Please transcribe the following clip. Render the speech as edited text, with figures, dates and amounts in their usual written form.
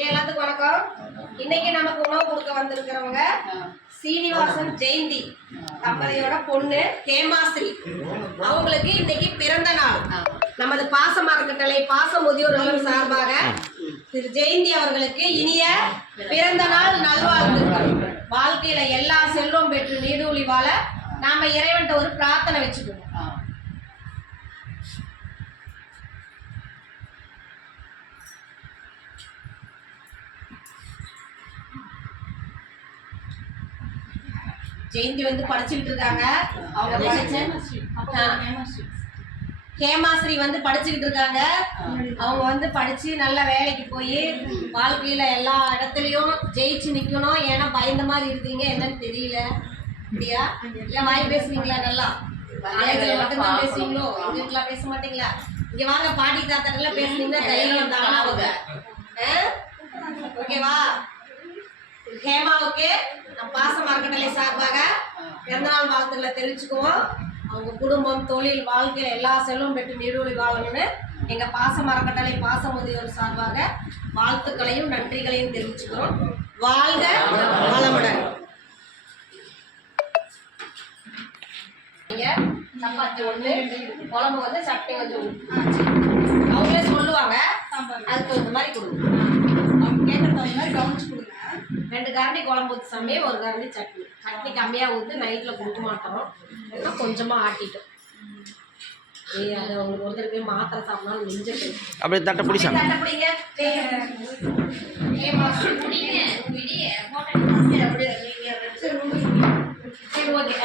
எல்லாத்துக்கும் வணக்கம். இன்னைக்கு நமக்கு உணவு கொடுக்க வந்திருக்கிறவங்க சீனிவாசன் ஜெயந்தி தம்பதியோட பொண்ணு ஹேமாஸ்ரீ. அவங்களுக்கு இன்னைக்கு பிறந்த நாள். நமது பாச மரக்கட்டளை பாச முதியோர் சார்பாக திரு ஜெயந்தி அவர்களுக்கு இனிய பிறந்த நாள் நல்வாழ்த்துக்கள். வாழ்க்கையில எல்லா செல்வம் பெற்று நீடூழி வாழ நாம இறைவன்ட்ட ஒரு பிரார்த்தனை வச்சுக்கணும். ஜெயந்தி வந்து படிச்சுக்கிட்டு இருக்காங்க. ஹேமாஸ்ரீ வந்து படிச்சுக்கிட்டு இருக்காங்க. அவங்க வந்து படிச்சு நல்ல வேலைக்கு போய் வாழ்க்கையில எல்லா இடத்துலயும் ஜெயிச்சு நிக்கணும். ஏன்னா பயந்த மாதிரி இருக்கீங்க, என்னன்னு தெரியல. அப்படியா இல்ல வாய் பேசுவீங்களா? நல்லா காலேஜ்ல மட்டும்தான் பேசுவீங்களோ? வீட்டுல பேச மாட்டீங்களா? இங்க வாங்க, பாட்டி தாத்தாக்கெல்லாம் பேசுனீங்கன்னா தைரியம் தானா அவங்க. ஓகேவா? ஹேமாவுக்கு பாச மரக்கட்டளை சார்பாக பிறந்தநாள் வாழ்த்துக்களை தெரிவிச்சுக்குவோம். அவங்க குடும்பம், தொழில், வாழ்க்கையில் எல்லா செல்வம் பெற்று நீடூழி வாழணும்னு எங்க பாச மரக்கட்டளை பாச முதியோர் சார்பாக வாழ்த்துக்களையும் நன்றிகளையும் தெரிவிச்சுக்கிறோம். வாழ்க வளமுடன். சப்பாத்தி ஒன்று, குழம்பு வந்து சட்னி கொஞ்சம் அவங்களே சொல்லுவாங்க, அதுக்கு இந்த மாதிரி கொடுங்க. அவங்க கேட்கறது மாதிரி கவனிச்சு கொடுங்க. 2 கரண்டி குழம்பு ஊற்று சாமி, 1 கரண்டி சட்னி. சட்னி கம்மியாக ஊற்று, நைட்டில் கொடுக்க மாட்டோம், ஏன்னா கொஞ்சமாக ஆட்டிட்டோம். அது உங்களுக்கு ஒருத்தருக்கு போய் மாத்திரை சாப்பிடணும் நெஞ்சு அப்படியே தட்டை பிடிச்சாங்க. தட்டை பிடிங்க. சரி ஓகே.